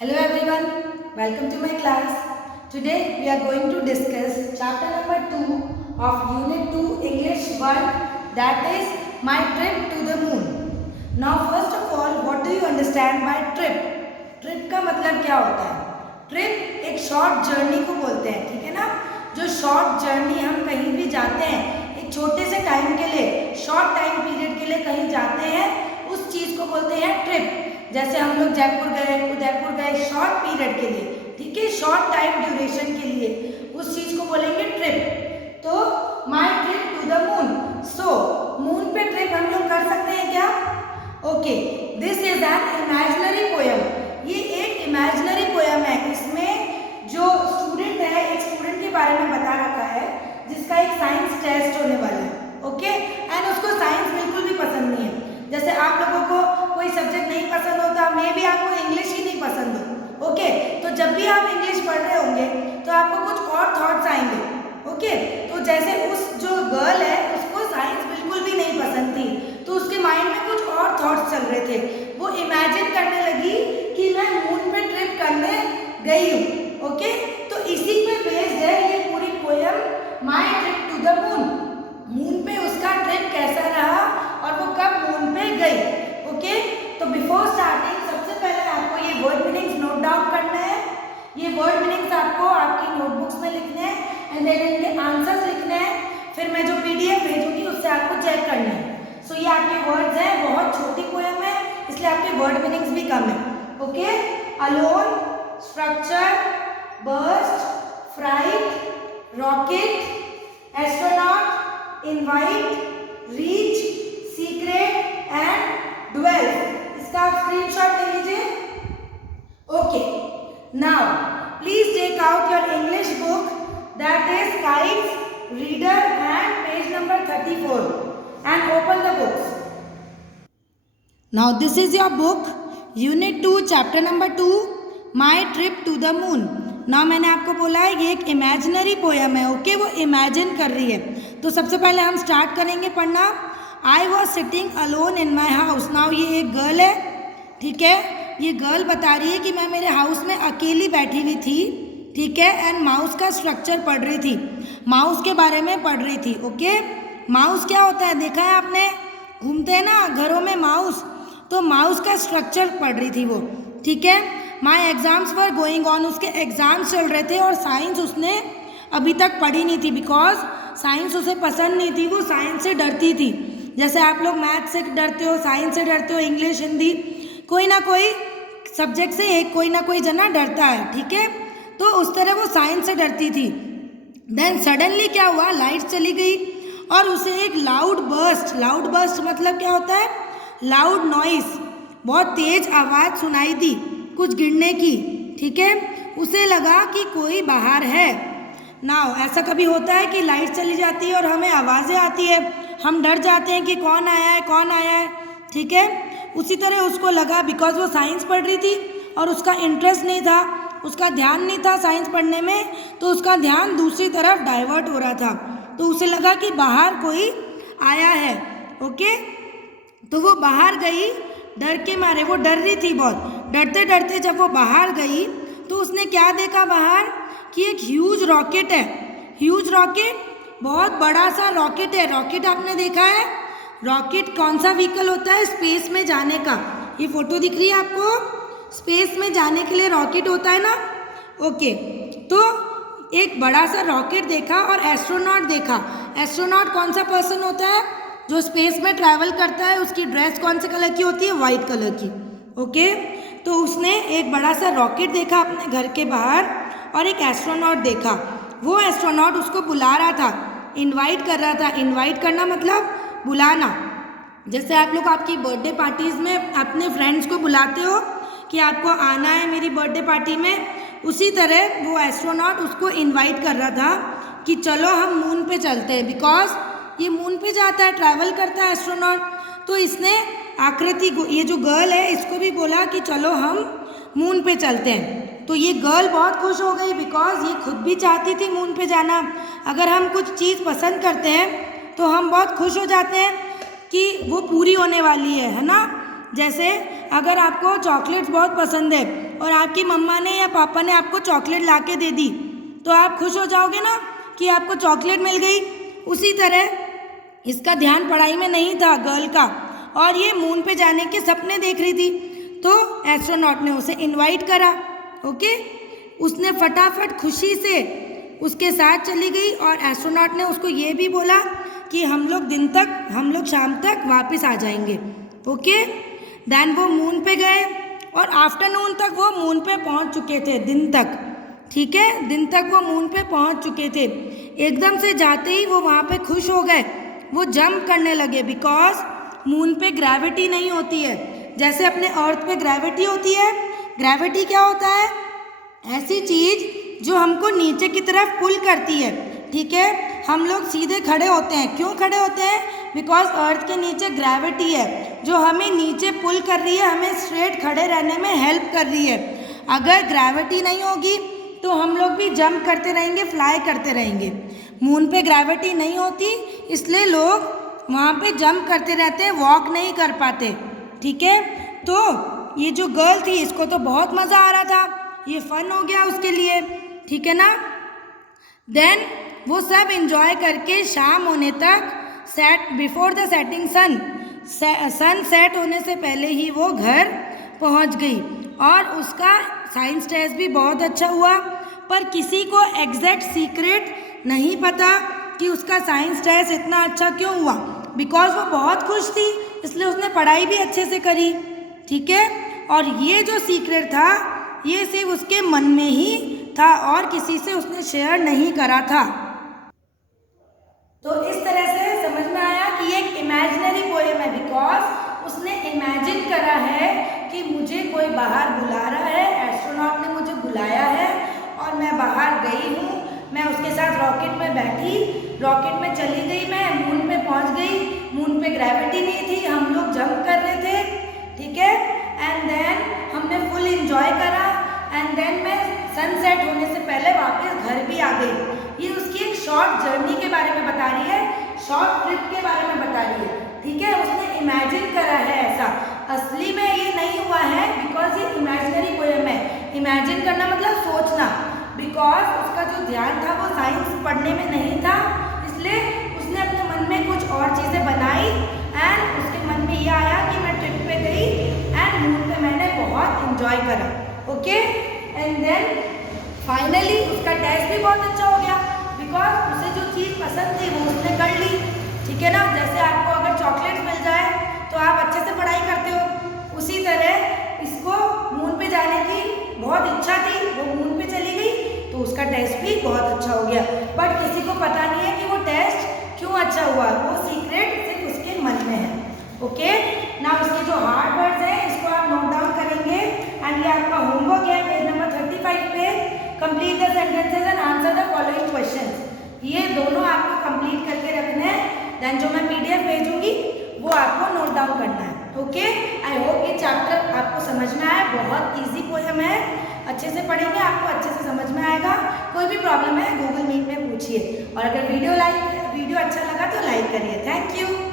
Hello everyone, welcome to my class. Today we are going to discuss chapter number 2 of Unit 2 English 1, that is My Trip to the Moon. Now first of all, what do you understand by trip? Trip का मतलब क्या होता है? Trip एक short journey को बोलते हैं, ठीक है ना? जो short journey हम कहीं भी जाते हैं, एक छोटे से टाइम के लिए, short time period के लिए कहीं जाते हैं, उस चीज़ को बोलते हैं trip. जैसे हम लोग जयपुर गए, उदयपुर गए शॉर्ट पीरियड के लिए, ठीक है, शॉर्ट टाइम ड्यूरेशन के लिए, उस चीज को बोलेंगे ट्रिप. तो my trip to the moon. So moon पे ट्रिप हम लोग कर सकते हैं क्या? Okay, this is an imaginary poem. ये एक इमेजिनरी पोयम है. इसमें जो स्टूडेंट है, एक स्टूडेंट के बारे में बता रखा है जिसका एक साइंस टेस्ट होने वाला है. ओके, एंड उसको साइंस बिल्कुल भी पसंद नहीं है. जैसे आप लोगों को कोई सब्जेक्ट नहीं पसंद होता, मे भी आपको इंग्लिश ही नहीं पसंद हो. ओके, तो जब भी आप इंग्लिश पढ़ रहे होंगे तो आपको कुछ और थॉट्स आएंगे. ओके, तो जैसे उस जो गर्ल है उसको साइंस बिल्कुल भी नहीं पसंद थी, तो उसके माइंड में कुछ और थॉट्स चल रहे थे. वो इमेजिन करने लगी कि मैं मून पे ट्रिप करने गई हूँ. ओके, तो इसी पे बेस्ड है ये पूरी poem my trip to the moon. Moon पे उसका ट्रिप कैसा रहा और वो कब मून पे गई. ओके, तो बिफोर स्टार्टिंग सबसे पहले आपको ये वर्ड मीनिंग्स नोट डाउन करना है. ये वर्ड मीनिंग्स आपको आपकी नोटबुक्स में लिखने हैं एंड देन इनके आंसर्स लिखने हैं. फिर मैं जो पीडीएफ भेजूंगी उससे आपको चेक करना है. सो ये आपके वर्ड्स हैं, बहुत छोटी पोयम है इसलिए आपके वर्ड मीनिंग्स भी कम है. Okay, alone, structure, burst, fright, rocket, astronaut, invite, reach, secret and dwell. इसका आप स्क्रीनशॉट ले लीजिए. Okay, now please take out your English book, that is Kites, reader and page number 34 and open the books. Now this is your book, unit 2 chapter number 2, my trip to the moon. ना मैंने आपको बोला है ये एक imaginary poem है. Okay, वो imagine कर रही है. तो सबसे पहले हम स्टार्ट करेंगे पढ़ना. I was sitting alone in my house. Now ये एक गर्ल है, ठीक है. ये गर्ल बता रही है कि मैं मेरे हाउस में अकेली बैठी हुई थी, ठीक है, एंड माउस का स्ट्रक्चर पढ़ रही थी. माउस के बारे में पढ़ रही थी. ओके, माउस क्या होता है देखा है आपने, घूमते हैं ना घरों में माउस, तो माउस का स्ट्रक्चर पढ़ रही थी वो, ठीक है. My exams were going on. उसके एग्जाम्स चल रहे थे और साइंस उसने अभी तक पढ़ी नहीं थी, बिकॉज साइंस उसे पसंद नहीं थी. वो साइंस से डरती थी. जैसे आप लोग मैथ से डरते हो, साइंस से डरते हो, इंग्लिश, हिंदी, कोई ना कोई सब्जेक्ट से एक कोई ना कोई जना डरता है, ठीक है. तो उस तरह वो साइंस से डरती थी. देन सडनली क्या हुआ, लाइट चली गई और उसे एक लाउड बर्स्ट मतलब क्या होता है, लाउड नॉइस, बहुत तेज आवाज़ सुनाई दी कुछ गिरने की, ठीक है. उसे लगा कि कोई बाहर है. नाउ ऐसा कभी होता है कि लाइट चली जाती है और हमें आवाज़ें आती है, हम डर जाते हैं कि कौन आया है, ठीक है. उसी तरह उसको लगा, बिकॉज वो साइंस पढ़ रही थी और उसका इंटरेस्ट नहीं था, उसका ध्यान नहीं था साइंस पढ़ने में, तो उसका ध्यान दूसरी तरफ डाइवर्ट हो रहा था. तो उसे लगा कि बाहर कोई आया है. ओके, तो वो बाहर गई डर के मारे. वो डर रही थी बहुत. डरते डरते जब वो बाहर गई तो उसने क्या देखा बाहर कि एक ह्यूज रॉकेट है. ह्यूज रॉकेट, बहुत बड़ा सा रॉकेट है. रॉकेट आपने देखा है, रॉकेट कौन सा व्हीकल होता है स्पेस में जाने का. ये फोटो दिख रही है आपको, स्पेस में जाने के लिए रॉकेट होता है ना. ओके, तो एक बड़ा सा रॉकेट देखा और एस्ट्रोनॉट देखा. एस्ट्रोनॉट कौन सा पर्सन होता है जो स्पेस में ट्रैवल करता है, उसकी ड्रेस कौन से कलर की होती है, वाइट कलर की. ओके, तो उसने एक बड़ा सा रॉकेट देखा अपने घर के बाहर और एक एस्ट्रोनॉट देखा. वो एस्ट्रोनॉट उसको बुला रहा था, इनवाइट कर रहा था. इनवाइट करना मतलब बुलाना. जैसे आप लोग आपकी बर्थडे पार्टीज़ में अपने फ्रेंड्स को बुलाते हो कि आपको आना है मेरी बर्थडे पार्टी में, उसी तरह वो एस्ट्रोनॉट उसको इनवाइट कर रहा था कि चलो हम मून पे चलते हैं. बिकॉज ये मून पे जाता है, ट्रैवल करता है एस्ट्रोनॉट. तो इसने आकृति को, ये जो गर्ल है, इसको भी बोला कि चलो हम मून पे चलते हैं. तो ये गर्ल बहुत खुश हो गई, बिकॉज ये खुद भी चाहती थी मून पे जाना. अगर हम कुछ चीज़ पसंद करते हैं तो हम बहुत खुश हो जाते हैं कि वो पूरी होने वाली है ना. जैसे अगर आपको चॉकलेट्स बहुत पसंद है और आपकी मम्मा ने या पापा ने आपको चॉकलेट ला के दे दी तो आप खुश हो जाओगे ना कि आपको चॉकलेट मिल गई। उसी तरह इसका ध्यान पढ़ाई में नहीं था गर्ल का, और ये मून पे जाने के सपने देख रही थी। तो एस्ट्रोनॉट ने उसे इनवाइट करा। ओके, उसने फटाफट खुशी से उसके साथ चली गई और एस्ट्रोनॉट ने उसको ये भी बोला कि हम लोग शाम तक वापस आ जाएंगे। ओके, देन वो मून पे गए और आफ्टरनून तक वो मून पे पहुंच चुके थे, दिन तक। ठीक है, दिन तक वो मून पे पहुंच चुके थे। एकदम से जाते ही वो वहाँ पे खुश हो गए, वो जंप करने लगे, बिकॉज मून पे ग्रेविटी नहीं होती है जैसे अपने अर्थ पे ग्रेविटी होती है। ग्रेविटी क्या होता है? ऐसी चीज़ जो हमको नीचे की तरफ पुल करती है। ठीक है, हम लोग सीधे खड़े होते हैं। क्यों खड़े होते हैं? बिकॉज अर्थ के नीचे ग्रेविटी है जो हमें नीचे पुल कर रही है, हमें स्ट्रेट खड़े रहने में हेल्प कर रही है। अगर ग्रेविटी नहीं होगी तो हम लोग भी जंप करते रहेंगे, फ्लाई करते रहेंगे। मून पे ग्रेविटी नहीं होती, इसलिए लोग वहाँ पे जंप करते रहते हैं, वॉक नहीं कर पाते। ठीक है, तो ये जो गर्ल थी इसको तो बहुत मज़ा आ रहा था, ये फन हो गया उसके लिए। ठीक है ना। देन वो सब एंजॉय करके शाम होने तक before the setting sun set होने से पहले ही वो घर पहुंच गई और उसका साइंस टेस्ट भी बहुत अच्छा हुआ। पर किसी को एग्जैक्ट सीक्रेट नहीं पता कि उसका साइंस टेस्ट इतना अच्छा क्यों हुआ, बिकॉज वो बहुत खुश थी, इसलिए उसने पढ़ाई भी अच्छे से करी। ठीक है, और ये जो सीक्रेट था ये सिर्फ उसके मन में ही था और किसी से उसने शेयर नहीं करा था। तो इस तरह से समझ में आया कि ये एक इमेजिनरी पोएम है, बिकॉज उसने इमेजिन करा है कि मुझे कोई बाहर बुला रहा है, एस्ट्रोनॉट ने मुझे बुलाया है और मैं बाहर गई हूँ। मैं उसके साथ रॉकेट में बैठी, रॉकेट में चली गई, मैं मून पे पहुँच गई। मून पे ग्रेविटी नहीं थी, हम लोग जंप कर रहे थे। ठीक है, एंड देन हमने फुल इंजॉय करा एंड देन मैं सनसेट होने से पहले वापस घर भी आ गई। ये उसकी एक शॉर्ट जर्नी के बारे में बता रही है, शॉर्ट ट्रिप के बारे में बता रही है। ठीक है, उसने इमेजिन करा है ऐसा, असली में ये नहीं हुआ है, बिकॉज ये इमेजिनरी पोएम है। इमेजिन करना मतलब सोचना, बिकॉज उसका जो ध्यान था वो साइंस पढ़ने में नहीं था, इसलिए उसने अपने मन में कुछ और चीज़ें बनाई एंड उसके मन में ये आया कि मैं ट्रिप पे गई एंड मून पे मैंने बहुत इंजॉय करा। ओके, एंड देन फाइनली उसका टेस्ट भी बहुत अच्छा हो गया, बिकॉज उसे जो चीज़ पसंद थी वो उसने कर ली। ठीक है ना, जैसे आपको अगर चॉकलेट मिल जाए तो आप अच्छे से पढ़ाई करते हो, उसी तरह इसको मून पे जाने की बहुत इच्छा थी, वो मून पे चली गई तो उसका टेस्ट भी बहुत अच्छा हो गया। बट किसी को पता नहीं है कि वो टेस्ट क्यों अच्छा हुआ, वो सीक्रेट सिर्फ उसके मन में है। ओके, ना उसके जो हार्ड वर्ड्स हैं इसको आप नोट डाउन करेंगे एंड ये आपका होमवर्क है पेज नंबर 35 पे। Complete the sentences and answer the following questions. ये दोनों आपको कंप्लीट करके रखने हैं, देन जो मैं PDF भेजूंगी वो आपको नोट डाउन करना है। ओके, आई होप ये चैप्टर आपको समझ में आया, बहुत ईजी पोएम है, अच्छे से पढ़ेंगे आपको अच्छे से समझ में आएगा। कोई भी प्रॉब्लम है गूगल मीट में पूछिए, और अगर वीडियो अच्छा लगा तो लाइक करिए। Thank you.